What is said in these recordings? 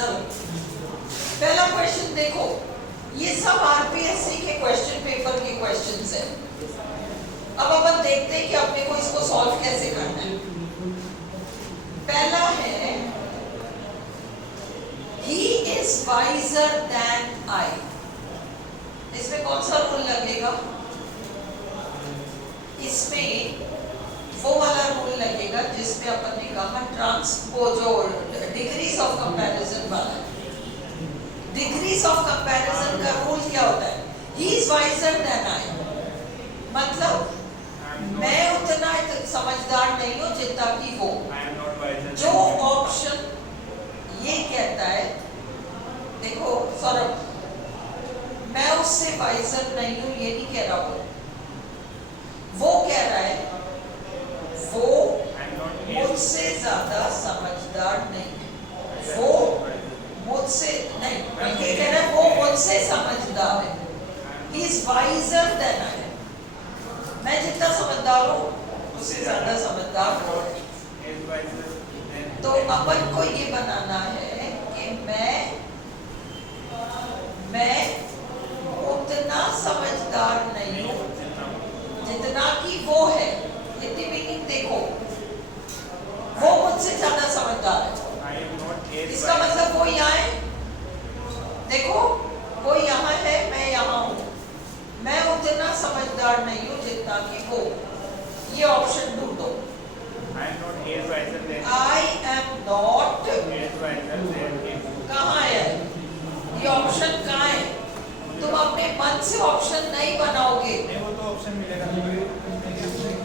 चलो पहला क्वेश्चन देखो, ये सब आरपीएससी के क्वेश्चन पेपर के क्वेश्चंस हैं। अब अपन देखते हैं कि अपने को इसको सॉल्व कैसे करना है। पहला है he is wiser than I। इसमें कौन सा रूल लगेगा? इसमें वो वाला रूल लगेगा जिसमें अपन ने कहा जो डिग्रीज ऑफ कंपैरिजन वाला है। डिग्रीज ऑफ कंपैरिजन का रूल क्या होता है? He is wiser than I, मतलब मैं उतना समझदार नहीं हूं जितना कि वो। जो ऑप्शन ये कहता है, देखो सौरभ, मैं उससे वाइजर नहीं हूं ये नहीं कह रहा हूं, वो कह रहा है वो मुझसे ज्यादा समझदार नहीं है, वो मुझसे नहीं, बल्कि कह रहा है वो मुझसे समझदार है। He is wiser than I। मैं जितना समझदार हूँ उससे ज्यादा समझदार हो। तो अपन को ये बनाना है कि मैं उतना समझदार नहीं हूँ जितना कि वो है। इतनी मीनिंग देखो, वो मुझसे ज्यादा समझदार है, इसका मतलब वो यहाँ है, देखो वो यहाँ है, मैं यहाँ हूँ। मैं उतना समझदार नहीं हूँ जितना कि वो। ये ऑप्शन ढूंढो। I am not कहाँ है ये ऑप्शन? कहाँ है? तुम अपने मन से ऑप्शन नहीं बनाओगे। वो तो ऑप्शन मिलेगा।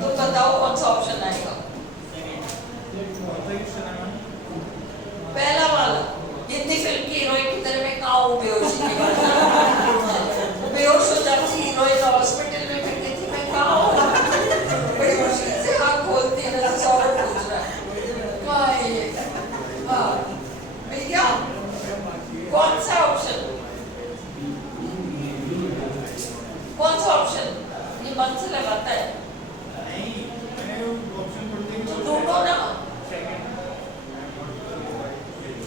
तुम बताओ कौन सा ऑप्शन आएगा? पहला वाला, हिंदी फिल्म की हीरोइन की तरह मैं कहाँ हूँ बेहोशी के बाद बेहोश हो जाती हीरोइन हॉस्पिटल में फिरती थी, मैं कहाँ हूँ? बड़ी मुश्किल से आँख खोलती है, ना सौरभ पूछ रहा है कहाँ है ये? हाँ मिल गया। कौन सा ऑप्शन? कौन सा ऑप्शन? ये मन से लगाता है। तो ढूंढो ना।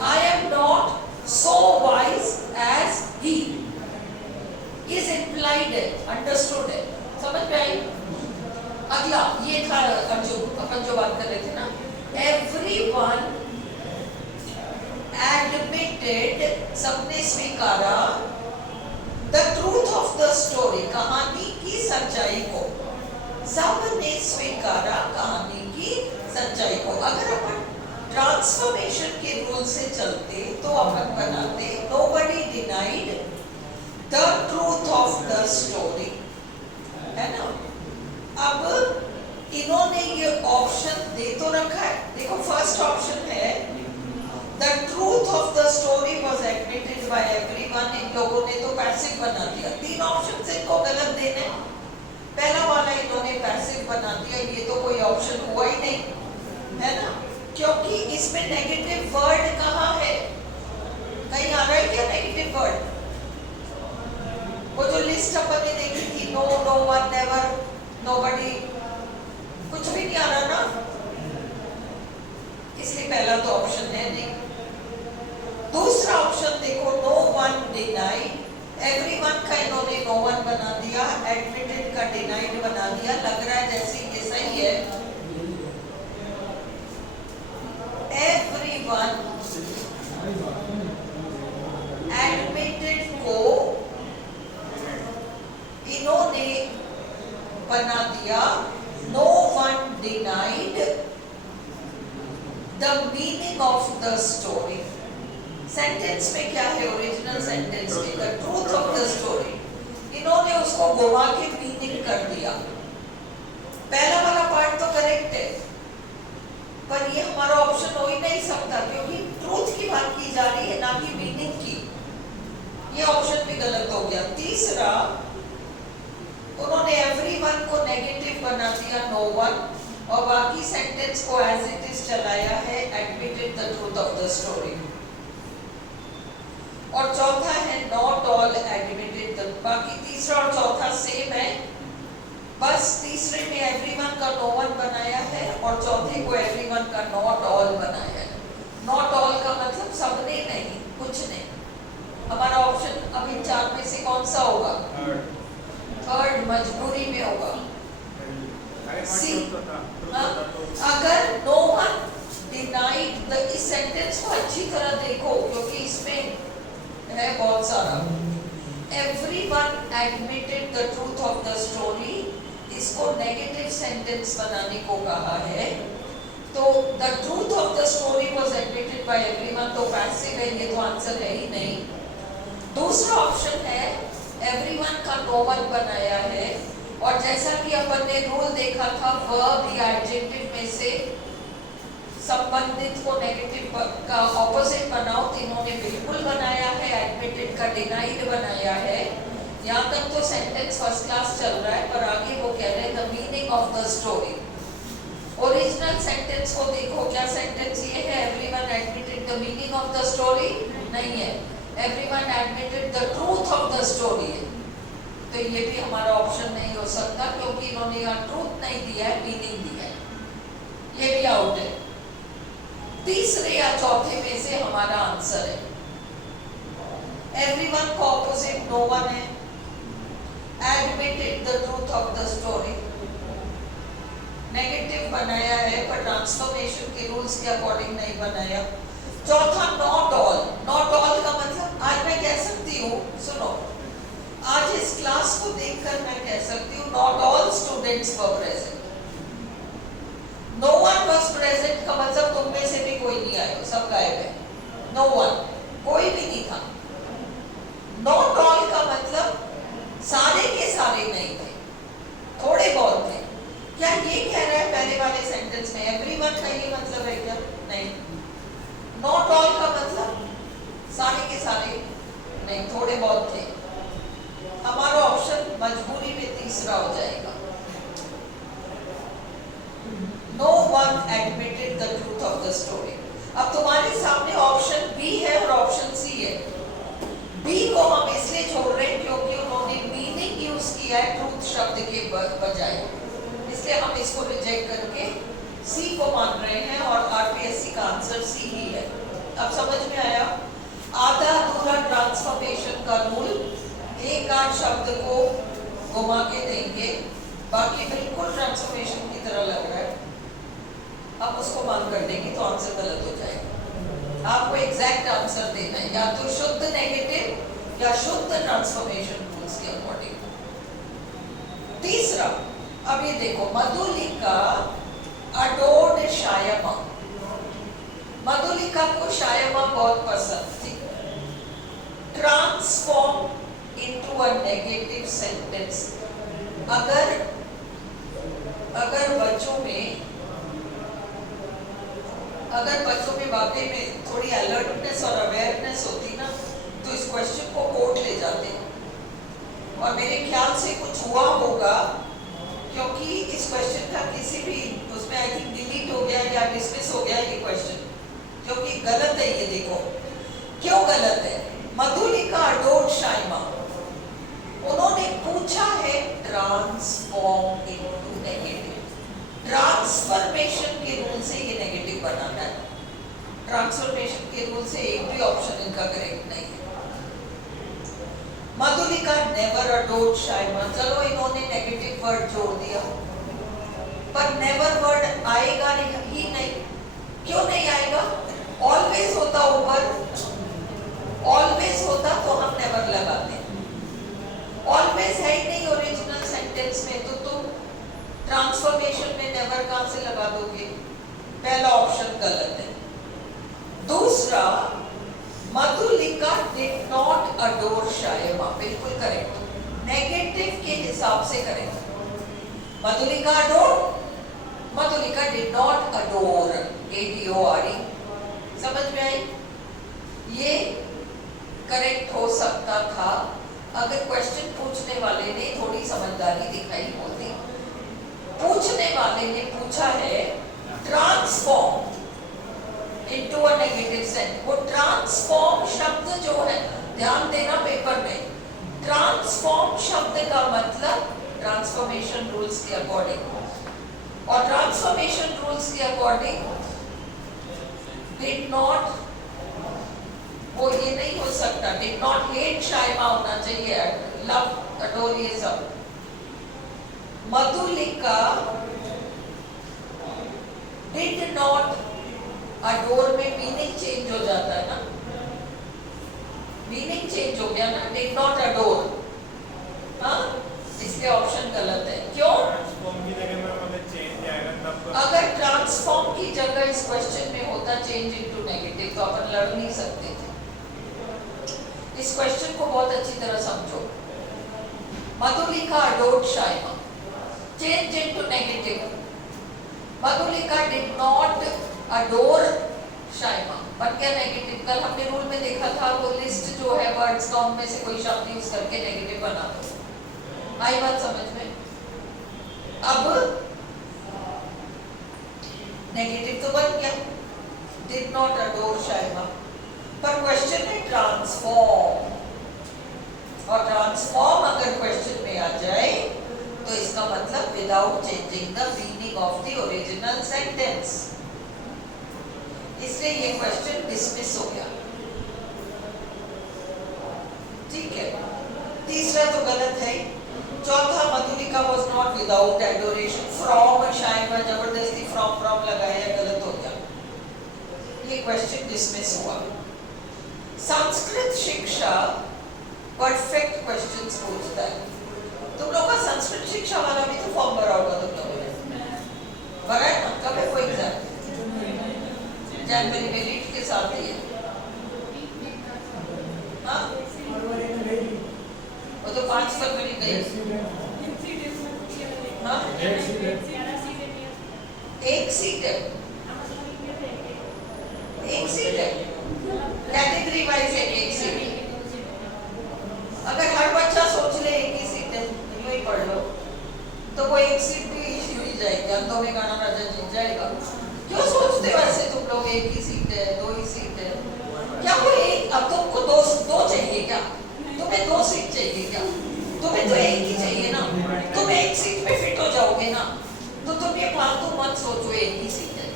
I am not so wise as he is implied है, understood है, समझ में आई? अगला ये था अपन जो बात कर रहे थे ना, everyone admitted, सबने स्वीकारा the truth of the story, कहानी की सच्चाई को। सबने स्वीकारा कहानी की सच्चाई को। अगर अपन ट्रांसफॉर्मेशन के रूल से चलते तो अपन बनाते nobody denied the truth of the story, है ना? अब इन्होंने ये ऑप्शन दे तो रखा है, देखो फर्स्ट ऑप्शन है the truth of the story was admitted by everyone। इन लोगों ने तो पैसिव बना दिया। तीन ऑप्शन से इनको गलत देने, पहला वाला इन्होंने पैसिव बना दिया, ये तो कोई ऑप्शन हुआ ही नहीं, है ना? क्योंकि इसमें नेगेटिव वर्ड कहाँ है? कहीं आ रहा है क्या नेगेटिव वर्ड? वो जो लिस्ट अपन ने देखी थी, no, no one, never, nobody, कुछ भी नहीं आ रहा ना, इसलिए पहला तो ऑप्शन है नहीं। दूसरा ऑप्शन देखो, नो वन डिनाइड, एवरीवन का इन्होंने नो वन बना दिया, एडमिटेड का डिनाइड बना दिया। लग रहा है जैसे ये सही है। एवरीवन एडमिटेड को इन्होंने बना दिया, no one denied the meaning of the story. Sentence में क्या है? ओरिजिनल सेंटेंस में the truth of the story, इन्होंने उसको घुमा के मीनिंग कर दिया। पहला वाला पार्ट तो करेक्ट है, पर ये हमारा ऑप्शन हो ही नहीं सकता क्योंकि ट्रूथ की बात की जा रही है, ना कि मीनिंग की। ये ऑप्शन भी गलत हो गया। तीसरा, उन्होंने एवरीवन को नेगेटिव बना दिया, नो वन, और बाकी सेंटेंस को एज इट इज चलाया है, admitted the truth of the story. और चौथा है नॉट ऑल एडमिटेड द, बाकी तीसरा और चौथा सेम है, बस तीसरे में एवरीवन का नो वन बनाया है और चौथे को एवरीवन का नॉट ऑल बनाया है। नॉट ऑल का मतलब सबने नहीं, सा होगा? थर्ड मजबूरी में होगा। सी, अगर नो वन डिनाइड द, इस सेंटेंस को अच्छी तरह देखो क्योंकि इसमें है बहुत सारा। Everyone admitted the truth of the story, इसको नेगेटिव सेंटेंस बनाने को कहा है। तो the truth of the story was admitted by everyone, तो पैसिव है, ये तो आंसर है ही नहीं। दूसरा ऑप्शन है एवरीवन का नो वन बनाया है, और जैसा कि अपन ने रूल देखा था वर्ब या एडजेक्टिव में से संबंधित को नेगेटिव का ऑपोजिट बनाओ, तो इन्होंने बिल्कुल बनाया है, एडमिटेड का डिनाइड बनाया है। यहाँ तक तो सेंटेंस फर्स्ट क्लास चल रहा है, पर आगे वो कह रहे हैं the meaning of the story. Original sentence को देखो, क्या सेंटेंस ये है? Everyone admitted the meaning of the story, नहीं है, everyone admitted the truth of the story है। तो ये भी हमारा ऑप्शन नहीं हो सकता क्योंकि इन्होंने यहाँ ट्रूथ नहीं दिया है, मीनिंग दिया है, ये भी आउट है। तीसरे या चौथे में से हमारा आंसर है एवरीवन का ऑपोजिट नो वन है, admitted the truth of the story negative बनाया है पर ट्रांसफॉर्मेशन के रूल्स के अकॉर्डिंग नहीं बनाया। चौथा नॉट ऑल, नॉट ऑल का मतलब आज मैं कह सकती हूँ, सुनो, आज इस क्लास को देखकर मैं कह सकती हूँ not all students were present. No one was present का मतलब तुम में से भी कोई नहीं आया, सब गायब है। नो वन, कोई भी नहीं था। नॉट ऑल का मतलब सारे के सारे नहीं थे, थोड़े बहुत थे। क्या ये कह रहा है पहले वाले सेंटेंस में एवरीवन का ये मतलब है क्या? नहीं। नॉट ऑल का मतलब सारे के सारे नहीं, थोड़े बहुत थे। हमारा ऑप्शन मजबूरी में तीसरा हो जाएगा, no one admitted the truth of the story. अब तुम्हारे सामने ऑप्शन बी है और ऑप्शन सी है। बी को हम इसलिए छोड़ रहे हैं क्योंकि उन्होंने मीनिंग यूज किया है ट्रूथ शब्द के बजाय, इसलिए हम इसको रिजेक्ट करके सी को मान रहे हैं और आरपीएससी का आंसर सी ही है। अब समझ में आया? आधा अधूरा ट्रांसफॉर्मेशन का रूल, एक आध शब्द को घुमा के देंगे, बाकी बिल्कुल ट्रांसफॉर्मेशन की तरह लग रहा है, अब उसको मान कर देंगे तो आंसर गलत हो जाएगा। आपको एग्जैक्ट आंसर देना है, या तो शुद्ध नेगेटिव या शुद्ध ट्रांसफॉर्मेशन रूल्स के अकॉर्डिंग। तीसरा, अब ये देखो, मधुलिका अडोर्ड शायमा। मधुलिका को शायमा बहुत पसंद थी। Transform into a negative sentence. अगर बच्चों में वाकई में थोड़ी अलर्टनेस और अवेयरनेस होती ना, तो इस क्वेश्चन को कोर्ट ले जाते। और मेरे ख्याल से कुछ हुआ होगा, क्योंकि इस क्वेश्चन का किसी भी उसमें आई थिंक डिलीट हो गया या डिसमिस हो गया ये क्वेश्चन, क्योंकि गलत है। ये देखो क्यों गलत है। मधुलिका अडोर्ड शायमा, उन्होंने पूछा है ट्रांसफॉर्म इनटू नेगेटिव। ट्रांसफॉर्मेशन के रूल से ये नेगेटिव बनाना है, ट्रांसफॉर्मेशन के रूल से एक भी ऑप्शन इनका करेक्ट नहीं है। मधुलिका नेवर अडोर्ड शायमा, चलो इन्होंने नेगेटिव वर्ड जोड़ दिया, पर नेवर वर्ड आएगा ही नहीं। क्यों नहीं आएगा? ऑलवेज होता ऊपर, ऑलवेज होता तो हम नेवर लगाते। ऑलवेज है ही नहीं ओरिजिनल सेंटेंस में, तो तुम ट्रांसफॉर्मेशन में नेवर कहां से लगा दोगे? पहला ऑप्शन गलत है। दूसरा, Madhulika did not adore Shyama, बिल्कुल करेक्ट, नेगेटिव के हिसाब से correct. Madhulika adore, Madhulika did not adore, ADORE। समझ में आई? ये करेक्ट हो सकता था अगर क्वेश्चन पूछने वाले ने थोड़ी समझदारी दिखाई होती। पूछने वाले ने पूछा है transform into a negative sense. वो ट्रांसफॉर्म शब्द जो है, ध्यान देना पेपर में, ट्रांसफॉर्म शब्द का मतलब ट्रांसफॉर्मेशन रूल्स के अकॉर्डिंग, और ट्रांसफॉर्मेशन रूल्स के अकॉर्डिंग डिड नॉट, वो ये नहीं हो सकता, डिड नॉट हेट शायमा होना चाहिए, अडोर ये सब। मधुलिका डिड नॉट अडोर में मीनिंग चेंज हो जाता है ना, मीनिंग चेंज हो गया ना, डिड नॉट अडोर। हाँ, इसलिए ऑप्शन गलत है। क्यों? अगर ट्रांसफॉर्म की जगह इस क्वेश्चन में होता चेंज इनटू नेगेटिव तो अपन लड़ नहीं सकते थे। इस क्वेश्चन को बहुत अच्छी तरह समझो। Madhulika adored Shaima, change into negative. Madhulika did not adore Shaima, बन गया नेगेटिव। कल हमने रूल में देखा था वो लिस्ट जो है वर्ड्स का उनमें से कोई शब्द यूज करके नेगेटिव बना दो। आई बात समझ में? अब नेगेटिव तो बन गया, डिड नॉट अडोर शाइमा, पर क्वेश्चन में ट्रांसफॉर्म, और ट्रांसफॉर्म अगर क्वेश्चन में आ जाए तो इसका मतलब without changing the meaning of the original sentence, इसलिए ये क्वेश्चन डिसमिस हो गया। ठीक है, तीसरा तो गलत है। चौथा, Madhulika was not without adoration. From Shaima, जबरदस्ती फ्रॉम लगाया, गलत हो गया, ये क्वेश्चन डिसमिस हुआ। संस्कृत शिक्षा परफेक्ट क्वेश्चंस पूछता है। तुम लोग का संस्कृत शिक्षा वाला भी तो फॉर्म भरा होगा तुम लोगों ने, भरा है ना? कब है वो एग्जाम? जनवरी में लीड के साथ ही है। हाँ, वो तो 5 फरवरी गई। हाँ, एक सीट है, एक सीट है, कैटेगरी वाइज है एक सीट। अगर हर बच्चा सोच ले एक ही सीट है, यूं ही पढ़ लो, तो वो एक सीट भी इश्यू ही जाएगी, अंतों में गाना राजा जीत जाएगा। क्यों सोचते वैसे तुम लोग? एक ही सीट है, 2 ही सीट है, क्या वो एक? अब तुमको दो चाहिए क्या? तुम्हें 2 सीट चाहिए क्या? तुम्हें तो एक ही चाहिए ना। तुम एक सीट पे फिट हो जाओगे ना, तो तुम ये फालतू मत सोचो एक ही सीट है,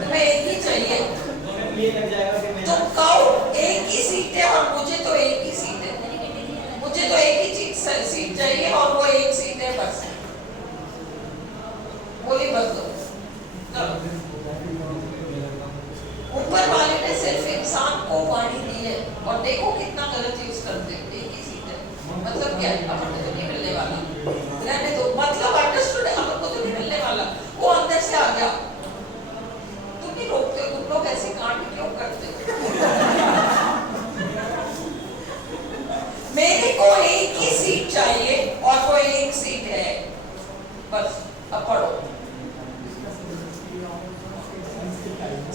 तुम्हें एक ही चाहिए। तुम कहो एक ही सीट है और मुझे तो एक ही सीट है, मुझे तो एक ही सीट चाहिए और वो एक सीट है, बस। बोली बस दो। ऊपर वाले ने सिर्फ इंसान को वाणी दी है, और देखो कितना गलत यूज करते हैं। एक ही सीट है मतलब क्या है? अपन को तो नहीं मिलने वाला, रहने दो, मतलब अंडरस्टूड है, अपन को तो नहीं मिलने वाला, वो अंदर से आ गया। तुम नहीं रोकते हो, तुम लोग ऐसे कांड क्यों करते हो? मेरे को एक ही सीट चाहिए और वो एक सीट है, बस। अब पढ़ो।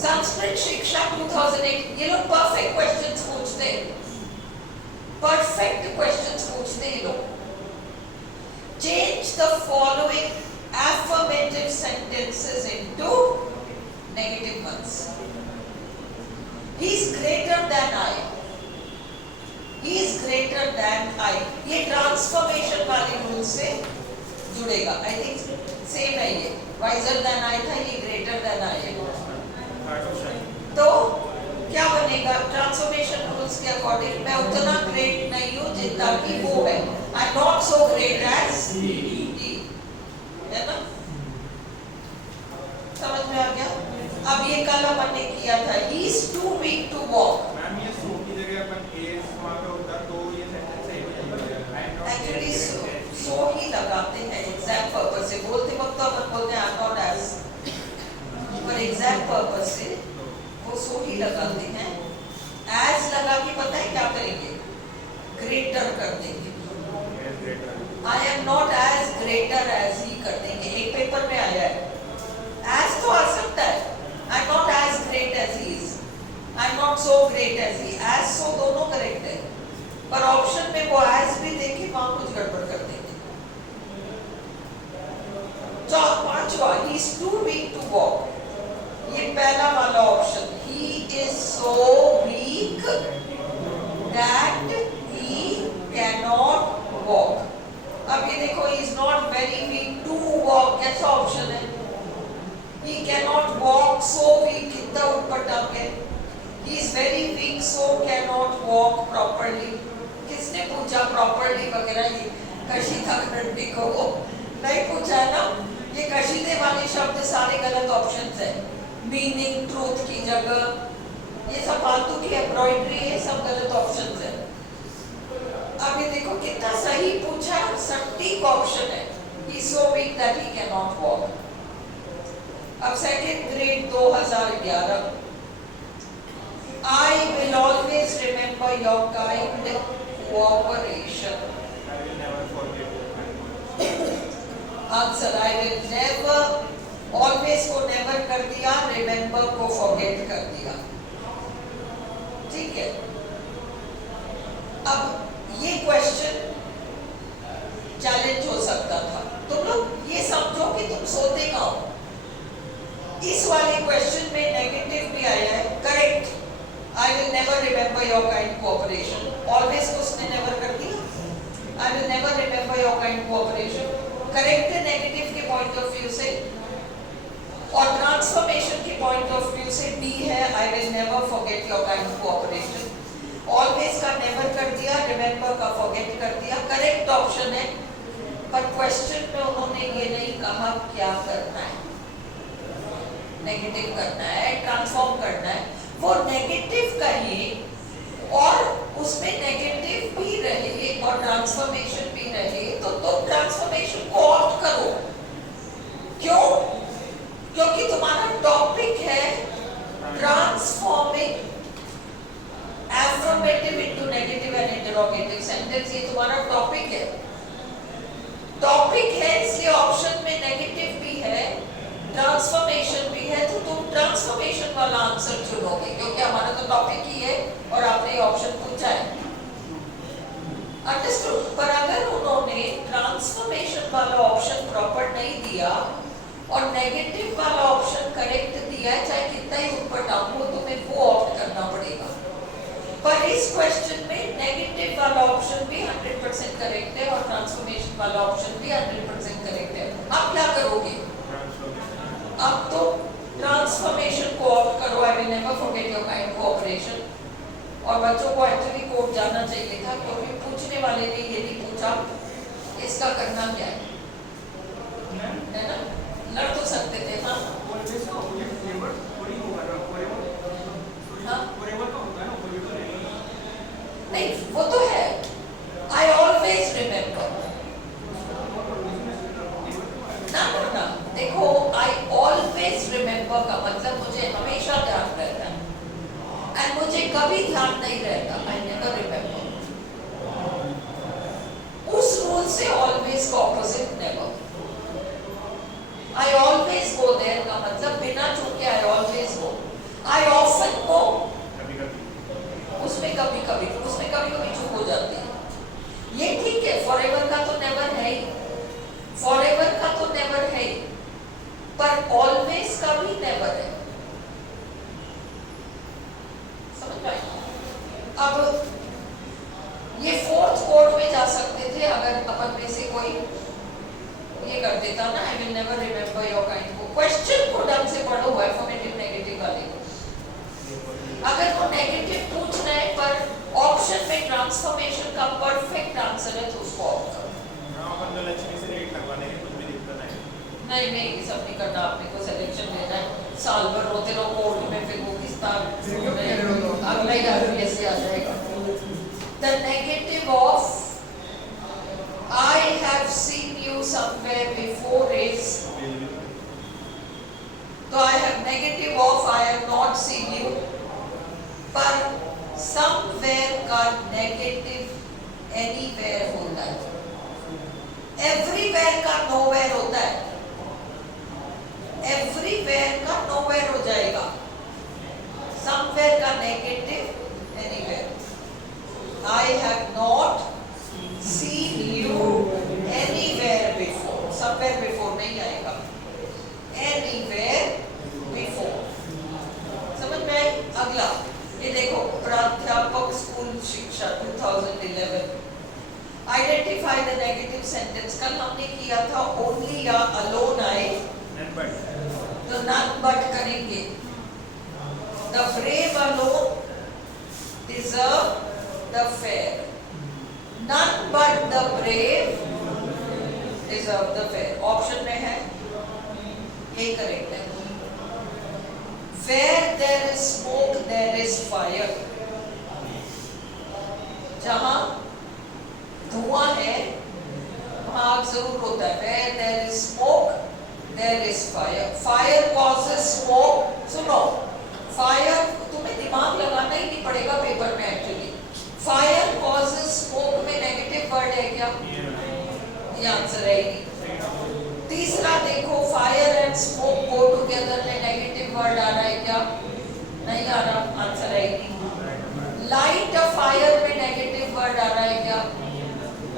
संस्कृत शिक्षा 2008, ये लोग परफेक्ट क्वेश्चंस पूछते हैं, परफेक्ट क्वेश्चंस पूछते हैं लोग। Change the following affirmative sentences into negative ones. He is greater than I. He is greater than I. ये ट्रांसफॉर्मेशन वाले रूल से जुड़ेगा। I think सेम है ये। Wiser than I था, ये greater than I है। तो क्या बनेगा? ट्रांसफॉर्मेशन रूल्स के अकॉर्डिंग मैं उतना ग्रेट नहीं हूँ जितना कि वो है। I am not so great as he. है ना? समझ में आ गया? अब ये कल अपन ने किया था, he is too weak to walk. Ma'am ये सो की जगह अपन is वहाँ पे होता तो ये सेंटेंस सही हो जाएगा। Actually so ही लगाते हैं एग्जैम पर्पस से। बोलते वक्त तो अपन बोलते हैं I am not as, पर एग्जैम पर्पस से वो so ही लगाते हैं। as लगा के पता है क्या करेंगे? greater कर देंगे। I am not as greater as he कर देंगे। एक पेपर में आया है, as तो आ सकता है, I am not as great as he is, I am not so great as he, as so दोनों करेक्ट है, पर ऑप्शन में वो as भी देखे वहां कुछ गड़बड़ कर देंगे। पांचवा, he is too weak to walk, ये पहला वाला option, he is so weak that he cannot walk। अब ये देखो, he is not very weak to walk, कैसा ऑप्शन है? he cannot walk, so weak, कितना ऊपर टंग है, he is very weak so cannot walk properly, किसने पूछा प्रॉपर्टी वगैरह, ये कशिदा खंडी को नहीं पूछा है ना। ये कशिदे वाले शब्द सारे गलत ऑप्शंस है। मीनिंग ट्रूथ की जगह ये सब फालतू की एम्ब्रॉयडरी है, सब गलत ऑप्शंस है। अब ये देखो कितना सही पूछा, सटीक ऑप्शन है। He is so weak that he cannot walk. अब second grade 2011, I will always remember your kind cooperation. I will never forget your answer I will never, always को never कर दिया, remember को forget कर दिया। ठीक है, अब ये क्वेश्चन चैलेंज हो सकता था। तुम लोग ये समझो कि तुम सोते कहाँ हो। इस वाले क्वेश्चन में नेगेटिव भी आया है, correct. I will never remember your kind cooperation, always को उसने नेवर कर दिया। I will never remember your kind cooperation correct है नेगेटिव के पॉइंट ऑफ व्यू से, और ट्रांसफॉर्मेशन के पॉइंट ऑफ व्यू से डी है I will never forget your kind cooperation. Always का नेवर कर दिया, रिमेंबर का फॉरगेट कर दिया, करेक्ट ऑप्शन है। पर क्वेश्चन में उन्होंने ये नहीं कहा क्या करना है, नेगेटिव करना है, ट्रांसफॉर्म करना है। वो नेगेटिव कहिए और उसमें नेगेटिव भी रहे और ट्रांसफॉर्मेशन भी रहे, तो तुम ट्रांसफॉर्मेशन को ऑप्ट करो। क्यों? क्योंकि तुम्हारा टॉपिक है transforming affirmative into negative and interrogative sentence, ये तुम्हारा टॉपिक है। टॉपिक है इसलिए ऑप्शन में नेगेटिव भी है, ट्रांसफॉर्मेशन भी है, तो तुम ट्रांसफॉर्मेशन वाला आंसर चुनोगे क्योंकि हमारा तो टॉपिक ही है और आपने ऑप्शन पूछा है। अंडरस्टूड? पर अगर उन्होंने ट्रांसफॉर्मेशन वाला ऑप्शन प्रॉपर नहीं दिया और नेगेटिव वाला ऑप्शन करेक्ट दिया है, चाहे कितना ही ऊपर डाउन हो, तुम्हें वो ऑप्ट करना पड़ेगा। पर इस क्वेश्चन में नेगेटिव वाला ऑप्शन भी 100% करेक्ट है और ट्रांसफॉर्मेशन वाला ऑप्शन भी 100% करेक्ट है। आप क्या करोगे? अब तो ट्रांसफॉर्मेशन को ऑप्ट करो, I will never forget your kind cooperation. और बच्चों को एक्चुअली कोर्ट जाना चाहिए था क्योंकि पूछने वाले ने ये नहीं पूछा इसका करना क्या है ना? लड़ तो सकते थे। हाँ नहीं, वो तो है। आई ऑलवेज रिमेम्बर ना, देखो आई ऑलवेज रिमेम्बर का मतलब मुझे हमेशा ध्यान रहता है, एंड मुझे कभी ध्यान नहीं रहता, आई नेवर रिमेम्बर। उस रूल से ऑलवेज का opposite never. I always go there का मतलब बिना चूके आई always go. I often go, उसमें कभी कभी चूक हो जाती है। ये ठीक है, फॉरएवर का तो नेवर है ही, फॉरएवर का तो नेवर है ही, पर ऑलवेज का भी नेवर है। समझ पाए? अब ये फोर्थ कोड में जा सकते थे अगर अपन में से कोई ये कर देता ना, I will never remember your kind को। क्वेश्चन को ढंग से पढ़ो, अफर्मेटिव नेगेटिव वाले। अगर वो नेगेटिव पूछ रहे हैं पर ऑप्शन में ट्रांसफॉर्मेशन का परफेक्ट आंसर है तो उसको ऑप्ट करो। नहीं, ये सब नहीं करना, आपने को सिलेक्शन लेना है। साल भर रोते रहो कोर्ट में, फिर वो किस्ता अगला ही आदमी ऐसे आ जाएगा। The negative of I have seen you somewhere before is, तो I have negative of I have not seen you, पर somewhere का negative anywhere होता है, everywhere का nowhere होता है, everywhere का nowhere हो जाएगा, somewhere का negative anywhere। I have not seen you anywhere before, somewhere before नहीं आएगा, anywhere before। समझ में आई? अगला ये देखो, प्राध्यापक स्कूल शिक्षा 2011, आइडेंटिफाई द नेगेटिव सेंटेंस। कल हमने किया था ओनली या अलोन आए तो नॉट बट करेंगे। The brave alone deserve the fair, None but the brave deserve the fair. Option में है, ये करेक्ट है. Where there is smoke, there is fire. जहाँ धुआं है वहाँ आग जरूर होता है. Where there is smoke, there is fire. Fire causes smoke. सुनो, fire तुम्हें दिमाग लगाना ही नहीं पड़ेगा पेपर में. एक्चुअली fire causes smoke में नेगेटिव वर्ड है क्या? ये आंसर है ही नहीं. तीसरा देखो, fire and smoke go together में नेगेटिव वर्ड आ रहा है क्या? नहीं आ रहा. आंसर है ही नहीं. लाइट अ फायर में नेगेटिव वर्ड आ रहा है क्या?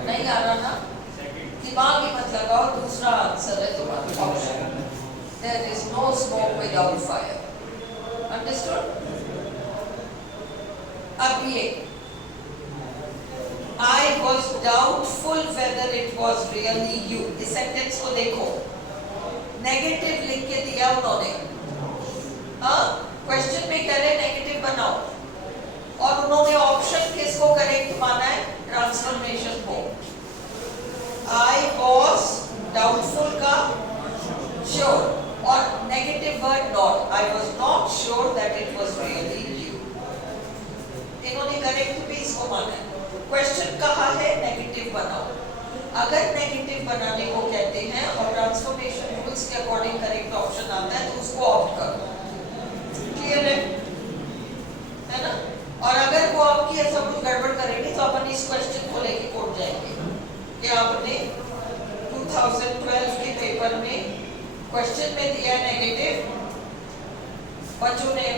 नहीं आ रहा ना. दिमाग ही मत लगाओ. दूसरा आंसर है तुम्हारा option. There is no smoke without fire. Understood? अब ये I was doubtful whether it was really you. इस सेंटेंस को देखो, नेगेटिव लिख के दिया उन्होंने. हाँ, क्वेश्चन में कह रहे नेगेटिव बनाओ और उन्होंने ऑप्शन किसको करेक्ट माना है? ट्रांसफॉर्मेशन को. I was doubtful का sure और negative word not. I was not sure that it was really you. इन्होंने करेक्ट भी इसको माना है. क्वेश्चन कहा है नेगेटिव बनाओ. अगर नेगेटिव बनाने को कहते हैं और ट्रांसफॉर्मेशन रूल्स के अकॉर्डिंग करेक्ट ऑप्शन आता है तो उसको ऑप्ट करो. क्लियर है ना? और अगर वो आपकी ऐसा कुछ गड़बड़ करेंगे तो अपन इस क्वेश्चन को लेके कोर्ट जाएंगे कि आपने 2012 के पेपर में क्वेश्चन में दिया नेगेटिव, बच्चों ने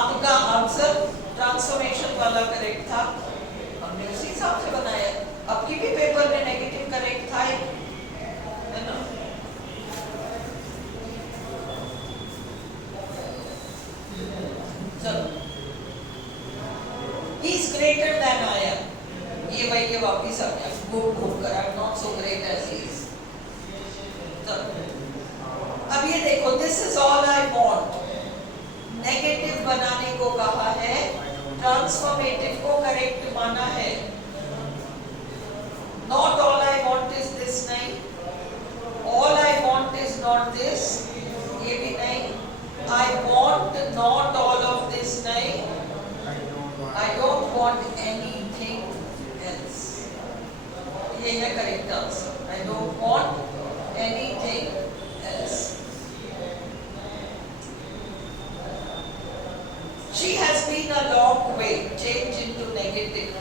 आपका आंसर ट्रांसफॉर्मेशन वाला करेक्ट था, हमने उसी हिसाब से बनाया. आपकी भी पेपर में नेगेटिव करेक्ट था, है ना? चलो, he is greater than I am. ये भाई ये वापिस आ गया घूम कर. I am not so great as he is. चलो, अब ये देखो, this is all I want. Negative बनाने को कहा है, ट्रांसफॉर्मेटिव को करेक्ट माना है. Not all I want is this, नहीं. All I want is not this, ये भी नहीं. I want not all of this, नहीं. I don't want anything else. ये है correct answer. I don't want anything else. She has been a long way. Change into negative.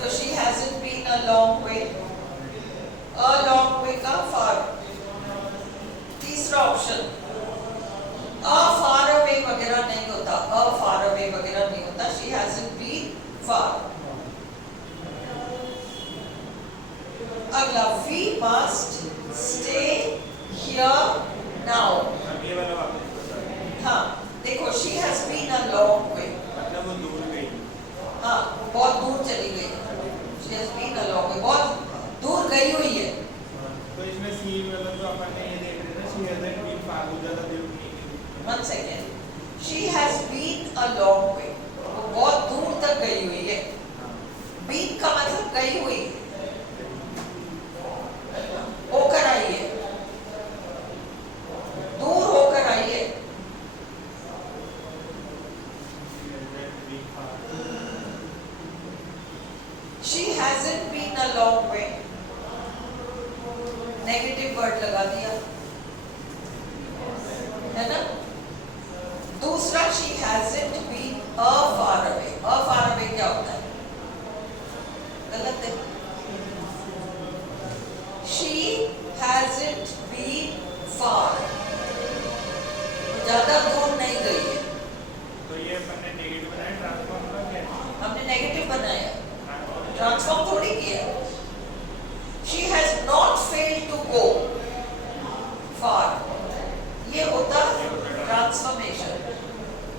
So she hasn't been a long way. A long way का far. तीसरा option, a far away वगैरह नहीं होता. A far away वगैरह नहीं होता. She hasn't been far. अगला, we must stay here now. हाँ, देखो, she has been a long way. मतलब वो दूर गई. हाँ, बहुत दूर चली गई. She has been a long way. बहुत दूर गई हुई है. तो इसमें सी मतलब जो अपन ने ये देख रहे थे, she hasn't been far, वो ज़्यादा दूर नहीं गई. One second. She has been a long way. वो बहुत दूर तक गई हुई है. Been का मतलब गई हुई, होकर आई है, दूर होकर आई है. She hasn't been a long way. Negative word लगा दिया, है ना? दूसरा, she hasn't been a far away. A far away क्या होता है? गलत है. She hasn't been far. ज्यादा दूर नहीं गई है. तो ये अपन ने नेगेटिव बनाया, ट्रांसफॉर्म का क्या? हमने नेगेटिव बनाया, ट्रांसफॉर्म थोड़ी किया. She has not failed to go far. ये होता ट्रांसफॉर्मेशन.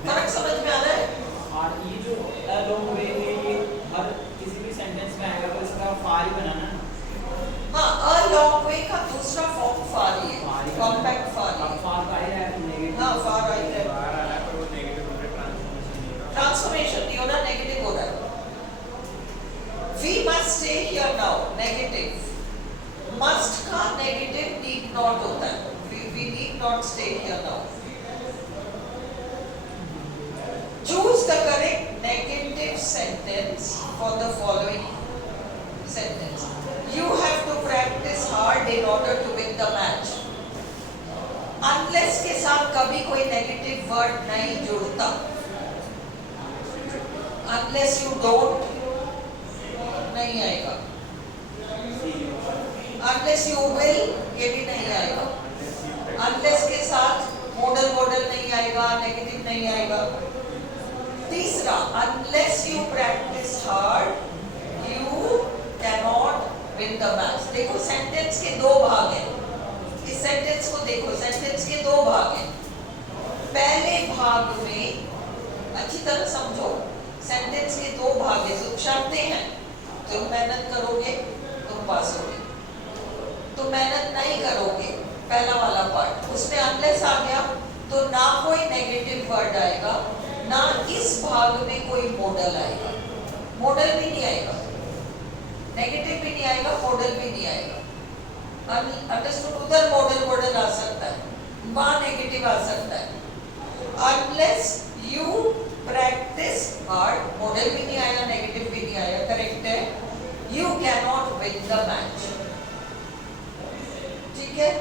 फर्क समझ में आ रहा है? और ये जो along way है, ये हर किसी भी सेंटेंस में आएगा तो इसका far ही बनाना है. हाँ, a long way का दूसरा फॉर्म far ही है, कॉम्पैक्ट far ही है. far का है नेगेटिव. हाँ, far आई है. बाहर आ रहा है पर वो नेगेटिव हो रहा है, ट्रांसफॉर्मेशन नहीं हो रहा. ट्रांसफॉर्मेशन नहीं हो रहा, नेगेटिव हो रहा है. for the following sentence. You have to practice hard in order to win the match. Unless के साथ कभी कोई negative word नहीं जुड़ता. Unless you don't नहीं आएगा. Unless you will ये भी नहीं आएगा. Unless के साथ modal नहीं आएगा, negative नहीं आएगा. तीसरा, unless you practice hard, you cannot win the match. देखो सेंटेंस के दो भाग हैं. इस सेंटेंस को देखो, सेंटेंस के दो भाग हैं. पहले भाग में अच्छी तरह समझो, सेंटेंस के दो भाग हैं. जो शर्तें हैं, तुम मेहनत करोगे तुम पास होगे, तुम मेहनत नहीं करोगे, पहला वाला पार्ट उसमें अनलेस आ गया तो ना कोई नेगेटिव वर्ड आएगा, ना इस भाग में कोई मॉडल आएगा. मॉडल भी नहीं आएगा, नेगेटिव भी नहीं आएगा, मॉडल भी नहीं आएगा. अंडरस्टूड? उधर मॉडल आ सकता है, वहां नेगेटिव आ सकता है. Unless you practise hard, model भी नहीं आएगा, नेगेटिव भी नहीं आएगा. करेक्ट है. You can not win the match. ठीक है.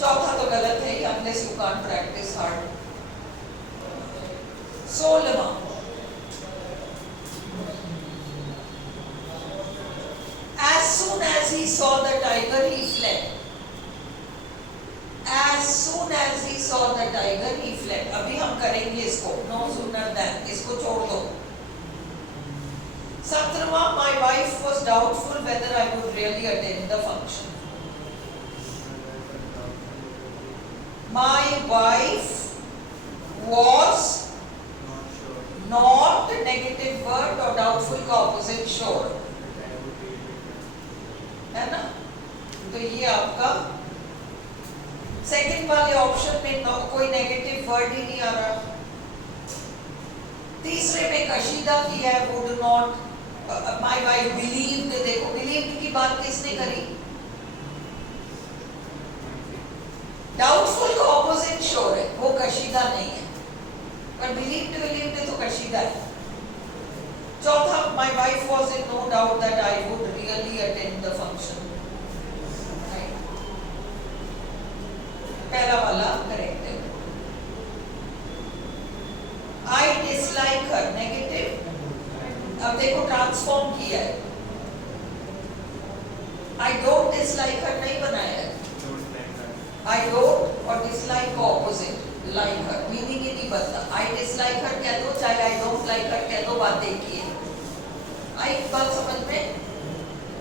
चौथा तो गलत है, unless you can't practise hard. 16वां, as soon as he saw the tiger he fled. As soon as he saw the tiger he fled. अभी हम करेंगे इसको, no sooner than, इसको छोड़ दो. 17वां, my wife was doubtful whether I would really attend the function. My wife was not negative word और doubtful का opposite sure है ना. तो ये आपका सेकंड वाले ऑप्शन में कोई नेगेटिव वर्ड ही नहीं आ रहा. तीसरे में कशीदा की है, would not. My wife believed. देखो बिलीव्ड की बात किसने करी? डाउटफुल का ऑपोजिट श्योर है, वो कशीदा नहीं है. पर बिलीव्ड तो कशीदा है. चौथा, my wife was in no doubt that I would really attend the function. पहला वाला करेक्ट है. I dislike her, negative. अब देखो ट्रांसफॉर्म किया है. I don't dislike her नहीं बनाया है. I don't और dislike का opposite, like her. मीनिंग ही नहीं बदला. I dislike her कह दो, चाहे I don't like her कह दो, बात एक ही है. आई बात समझ में?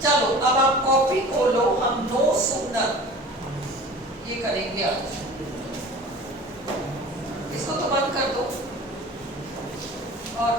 चलो अब आप कॉपी खोलो, हम नो सूनर ये करेंगे आज. इसको तो बंद कर दो और